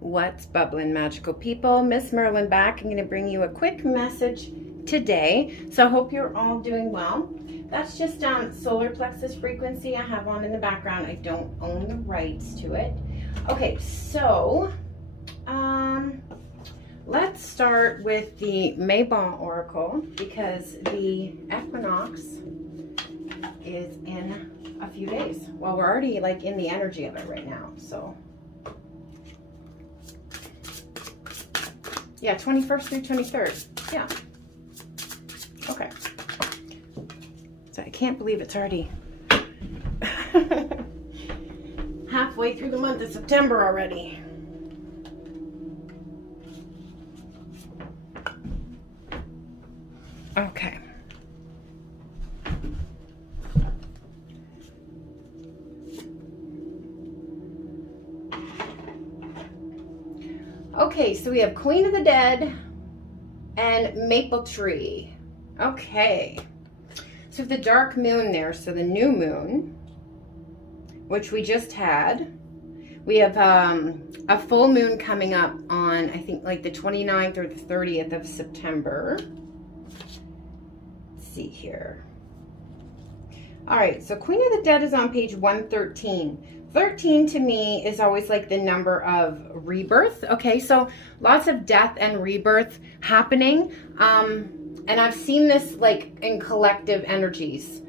What's bubbling, magical people? MsMerlin back. I'm going to bring you a quick message today. So I hope you're all doing well. That's just solar plexus frequency I have on in the background. I don't own the rights to it. Okay, so let's start with the Maybon Oracle because the equinox is in a few days. Well, we're already like in the energy of it right now, so. Yeah, 21st through 23rd. Yeah. Okay. So I can't believe it's already halfway through the month of September already. Okay. Okay, so we have Queen of the Dead and Maple Tree. Okay. So the dark moon there, so the new moon, which we just had. We have a full moon coming up on, I think, like the 29th or the 30th of September. Let's see here. All right, so Queen of the Dead is on page 113. 13 to me is always like the number of rebirth. Okay, so lots of death and rebirth happening. And I've seen this like in collective energies.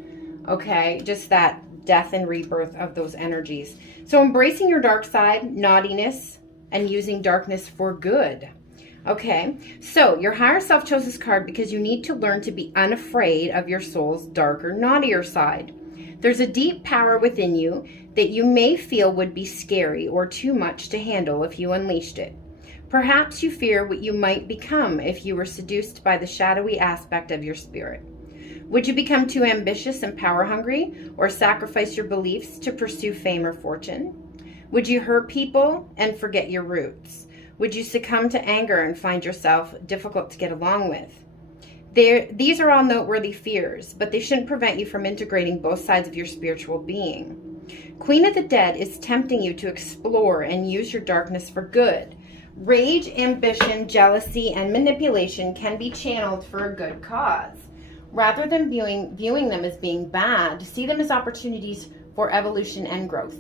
Okay, just that death and rebirth of those energies. So embracing your dark side, naughtiness, and using darkness for good. Okay, so your higher self chose this card because you need to learn to be unafraid of your soul's darker, naughtier side. There's a deep power within you that you may feel would be scary or too much to handle if you unleashed it. Perhaps you fear what you might become if you were seduced by the shadowy aspect of your spirit. Would you become too ambitious and power hungry or sacrifice your beliefs to pursue fame or fortune? Would you hurt people and forget your roots? Would you succumb to anger and find yourself difficult to get along with? These are all noteworthy fears, but they shouldn't prevent you from integrating both sides of your spiritual being. Queen of the Dead is tempting you to explore and use your darkness for good. Rage, ambition, jealousy, and manipulation can be channeled for a good cause. Rather than viewing them as being bad, see them as opportunities for evolution and growth.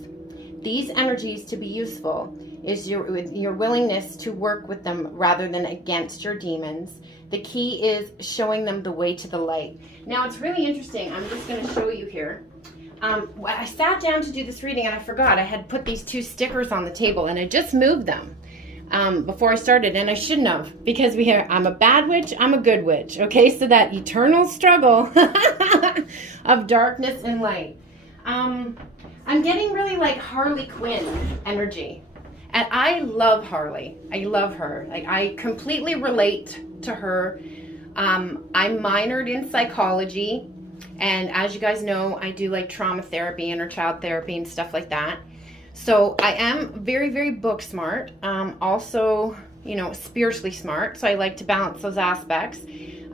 These energies to be useful is your willingness to work with them rather than against your demons. The key is showing them the way to the light. Now, it's really interesting. I'm just going to show you here. I sat down to do this reading and I forgot. I had put these two stickers on the table and I just moved them before I started, and I shouldn't have, because I'm a bad witch, I'm a good witch. Okay, so that eternal struggle of darkness and light. I'm getting really like Harley Quinn energy. And I love Harley. I love her. Like, I completely relate to her. I minored in psychology. And as you guys know, I do like trauma therapy, inner child therapy and stuff like that. So I am very, very book smart. Also, you know, spiritually smart. So I like to balance those aspects.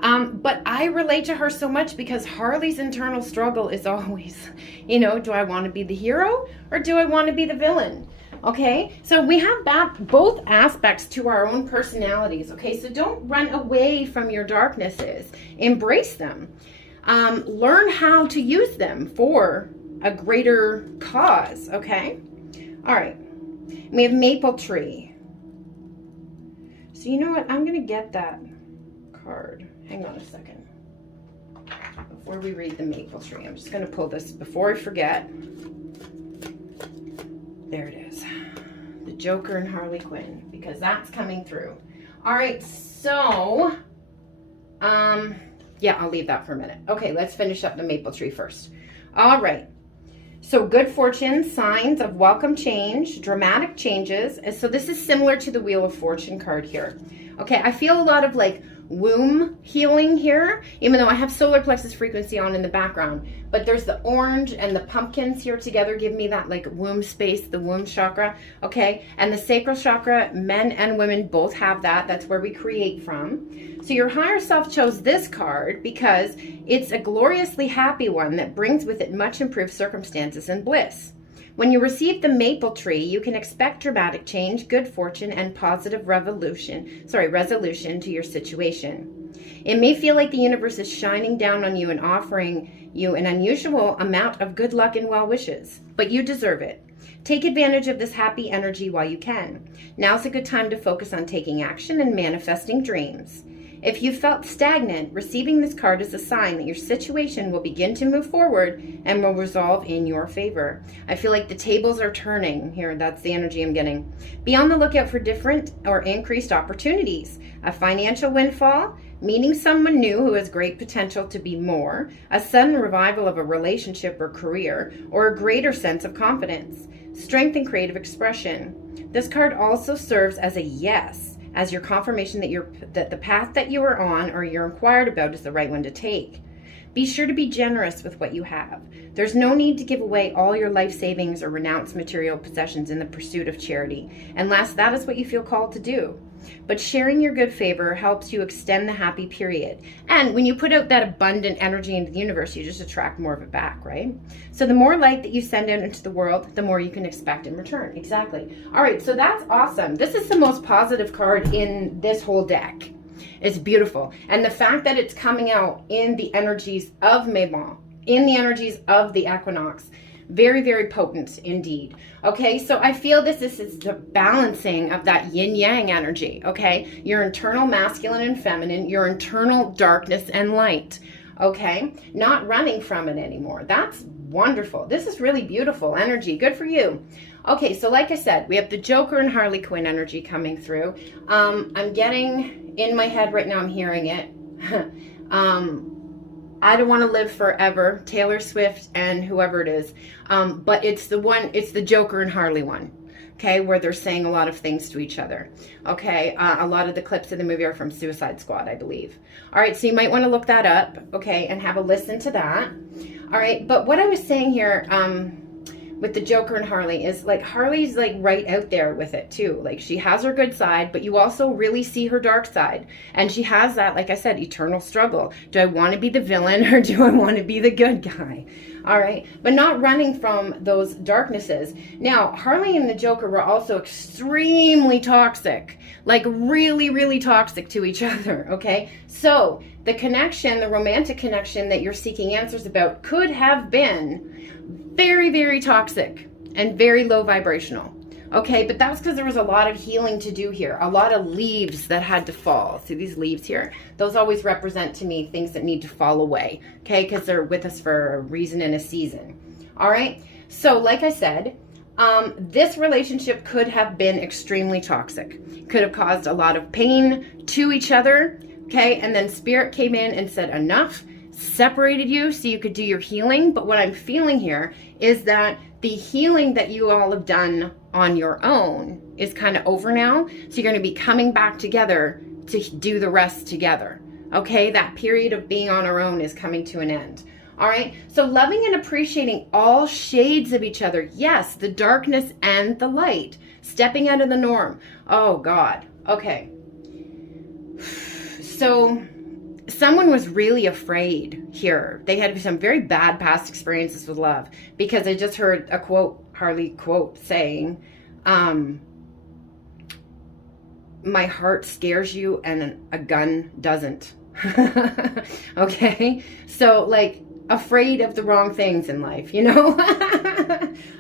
But I relate to her so much because Harley's internal struggle is always, you know, do I want to be the hero or do I want to be the villain? Okay, so we have both aspects to our own personalities. Okay, so don't run away from your darknesses. Embrace them. Learn how to use them for a greater cause. Okay, all right. We have Maple Tree. So you know what? I'm going to get that card. Hang on a second. Before we read the Maple Tree, I'm just going to pull this before I forget. There it is. The Joker and Harley Quinn, because that's coming through. All right, so, yeah, I'll leave that for a minute. Okay, let's finish up the Maple Tree first. All right. So good fortune, signs of welcome change, dramatic changes. And so this is similar to the Wheel of Fortune card here. Okay, I feel a lot of like womb healing here, even though I have solar plexus frequency on in the background. But there's the orange and the pumpkins here together give me that like womb space, the womb chakra, okay? And the sacral chakra, men and women both have that. That's where we create from. So your higher self chose this card because it's a gloriously happy one that brings with it much improved circumstances and bliss. When you receive the maple tree, you can expect dramatic change, good fortune, and positive resolution to your situation. It may feel like the universe is shining down on you and offering you an unusual amount of good luck and well wishes, but you deserve it. Take advantage of this happy energy while you can. Now's a good time to focus on taking action and manifesting dreams. If you felt stagnant, receiving this card is a sign that your situation will begin to move forward and will resolve in your favor. I feel like the tables are turning here. That's the energy I'm getting. Be on the lookout for different or increased opportunities. A financial windfall, meeting someone new who has great potential to be more, a sudden revival of a relationship or career, or a greater sense of confidence, strength and creative expression. This card also serves as a yes, as your confirmation that the path that you are on or you're inquired about is the right one to take. Be sure to be generous with what you have. There's no need to give away all your life savings or renounce material possessions in the pursuit of charity, unless that is what you feel called to do. But sharing your good favor helps you extend the happy period. And when you put out that abundant energy into the universe, you just attract more of it back, right? So the more light that you send out into the world, the more you can expect in return. Exactly. All right, so that's awesome. This is the most positive card in this whole deck. It's beautiful. And the fact that it's coming out in the energies of Mabon, in the energies of the equinox, very, very potent indeed. Okay, so I feel this is the balancing of that yin-yang energy, okay? Your internal masculine and feminine, your internal darkness and light, okay? Not running from it anymore. That's wonderful. This is really beautiful energy. Good for you. Okay, so like I said, we have the Joker and Harley Quinn energy coming through. I'm getting in my head right now, I'm hearing it. I Don't Want to Live Forever, Taylor Swift and whoever it is. But it's the Joker and Harley one, okay, where they're saying a lot of things to each other, okay? A lot of the clips in the movie are from Suicide Squad, I believe. All right, so you might want to look that up, okay, and have a listen to that. All right, but what I was saying here, with the Joker and Harley is like Harley's like right out there with it too. Like she has her good side, but you also really see her dark side. And she has that, like I said, eternal struggle. Do I want to be the villain or do I want to be the good guy? All right, but not running from those darknesses. Now, Harley and the Joker were also extremely toxic, like really, really toxic to each other, okay? So the connection, the romantic connection that you're seeking answers about could have been very, very toxic and very low vibrational. Okay, but that's because there was a lot of healing to do here. A lot of leaves that had to fall. See these leaves here? Those always represent to me things that need to fall away. Okay, because they're with us for a reason and a season. All right, so like I said, this relationship could have been extremely toxic. Could have caused a lot of pain to each other. Okay, and then Spirit came in and said enough, separated you so you could do your healing. But what I'm feeling here is that the healing that you all have done on your own is kind of over now. So you're going to be coming back together to do the rest together. Okay, that period of being on our own is coming to an end. All right, so loving and appreciating all shades of each other. Yes, the darkness and the light. Stepping out of the norm. Oh God. Okay. So someone was really afraid here. They had some very bad past experiences with love, because I just heard a quote, Harley quote, saying, my heart scares you and a gun doesn't. Okay, so like afraid of the wrong things in life, you know?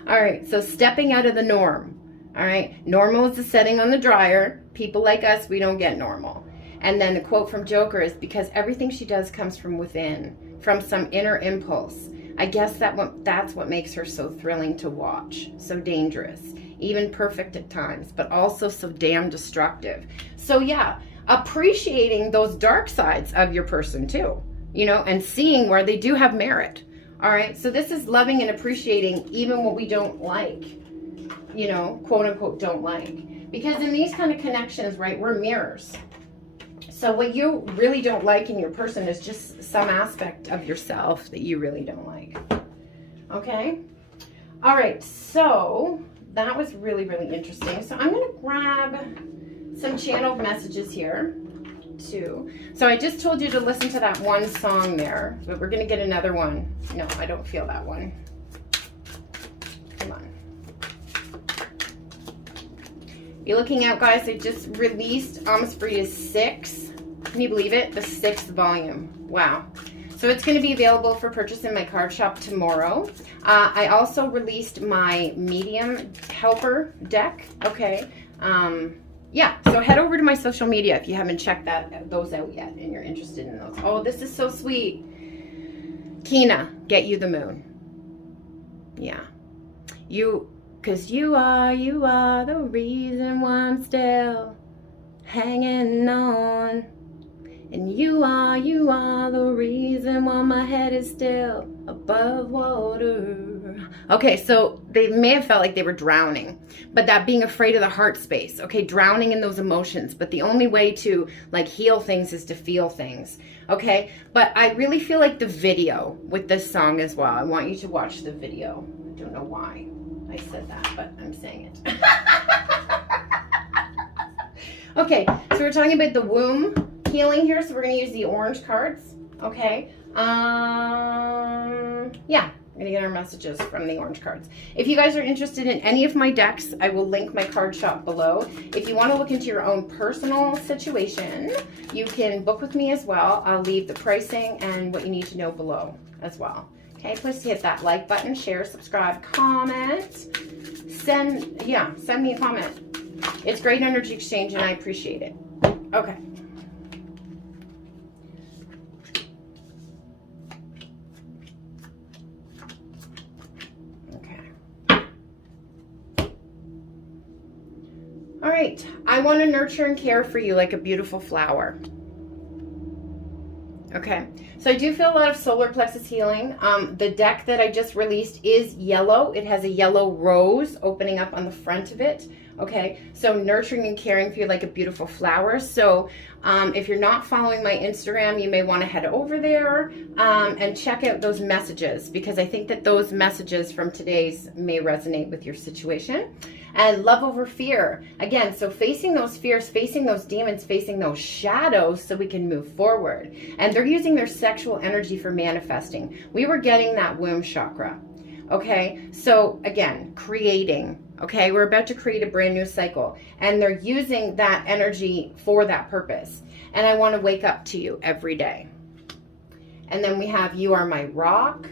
All right, so stepping out of the norm. All right, normal is the setting on the dryer. People like us, we don't get normal. And then the quote from Joker is, because everything she does comes from within, from some inner impulse. I guess that's what makes her so thrilling to watch, so dangerous, even perfect at times, but also so damn destructive. So yeah, appreciating those dark sides of your person too, you know, and seeing where they do have merit. All right, so this is loving and appreciating even what we don't like, you know, quote unquote don't like. Because in these kind of connections, right, we're mirrors. So what you really don't like in your person is just some aspect of yourself that you really don't like. Okay? All right, so that was really, really interesting. So I'm going to grab some channeled messages here too. So I just told you to listen to that one song there, but we're going to get another one. No, I don't feel that one. Come on. Be looking out, guys. I just released MsMerlin 6. Can you believe it? The 6th volume. Wow. So it's going to be available for purchase in my card shop tomorrow. I also released my medium helper deck. Okay. Yeah, so head over to my social media if you haven't checked those out yet and you're interested in those. Oh, this is so sweet. Kina, get you the moon. Yeah. Because you are the reason why I'm still hanging on. And you are the reason why my head is still above water. Okay, so they may have felt like they were drowning, but that being afraid of the heart space, okay, drowning in those emotions. But the only way to like heal things is to feel things, okay? But I really feel like the video with this song as well. I want you to watch the video. I don't know why I said that, but I'm saying it. Okay, so we're talking about the womb healing here, so we're going to use the orange cards, okay? Yeah, we're going to get our messages from the orange cards. If you guys are interested in any of my decks, I will link my card shop below. If you want to look into your own personal situation, you can book with me as well. I'll leave the pricing and what you need to know below as well. Okay, please hit that like button, share, subscribe, comment, send me a comment. It's great energy exchange and I appreciate it. Okay. All right, I want to nurture and care for you like a beautiful flower. Okay, so I do feel a lot of solar plexus healing. The deck that I just released is yellow. It has a yellow rose opening up on the front of it. Okay, so nurturing and caring for you like a beautiful flower. So if you're not following my Instagram, you may want to head over there and check out those messages, because I think that those messages from today's may resonate with your situation. And love over fear. Again, so facing those fears, facing those demons, facing those shadows so we can move forward. And they're using their sexual energy for manifesting. We were getting that womb chakra. Okay, so again, creating. Okay, we're about to create a brand new cycle. And they're using that energy for that purpose. And I want to wake up to you every day. And then we have you are my rock.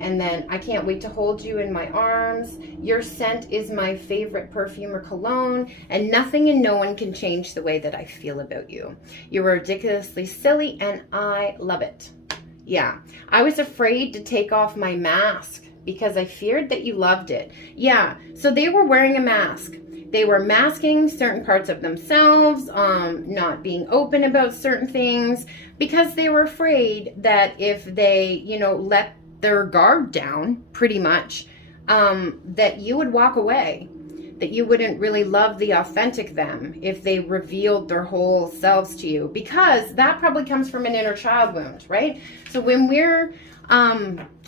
And then I can't wait to hold you in my arms. Your scent is my favorite perfume or cologne. And nothing and no one can change the way that I feel about you. You are ridiculously silly and I love it. Yeah, I was afraid to take off my mask because I feared that you loved it. Yeah, so they were wearing a mask. They were masking certain parts of themselves, not being open about certain things, because they were afraid that if they, let their guard down, pretty much, that you would walk away, that you wouldn't really love the authentic them if they revealed their whole selves to you, because that probably comes from an inner child wound, right? So when we're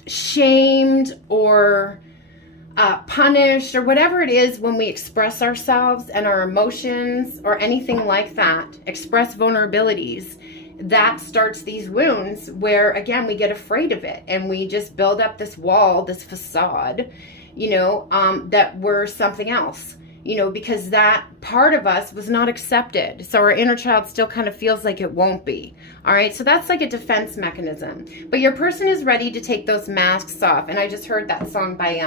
shamed or punished or whatever it is, when we express ourselves and our emotions or anything like that, express vulnerabilities, that starts these wounds where, again, we get afraid of it and we just build up this wall, this facade, that we're something else, because that part of us was not accepted. So our inner child still kind of feels like it won't be. All right. So that's like a defense mechanism, but your person is ready to take those masks off. And I just heard that song by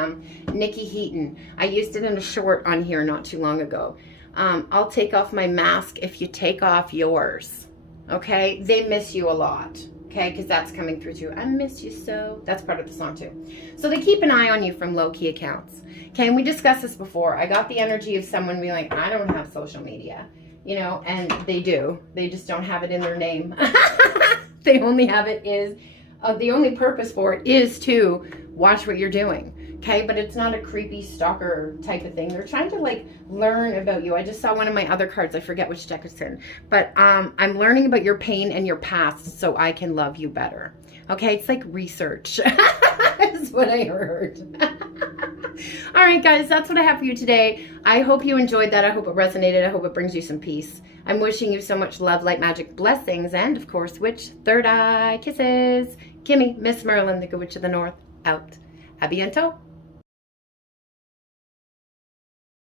Nikki Heaton. I used it in a short on here not too long ago. I'll take off my mask if you take off yours. Okay, they miss you a lot, okay, because that's coming through too. I miss you so. That's part of the song too. So they keep an eye on you from low-key accounts. Okay, and we discussed this before. I got the energy of someone being like, I don't have social media, and they do. They just don't have it in their name. They only have it the only purpose for it is to watch what you're doing. Okay, but it's not a creepy stalker type of thing. They're trying to learn about you. I just saw one of my other cards. I forget which deck it's in. But I'm learning about your pain and your past so I can love you better. Okay, it's like research. That's what I heard. All right, guys, that's what I have for you today. I hope you enjoyed that. I hope it resonated. I hope it brings you some peace. I'm wishing you so much love, light, magic, blessings, and, of course, witch, third eye, kisses. Kimmy, MsMerlin, the Good Witch of the North, out. A bientôt.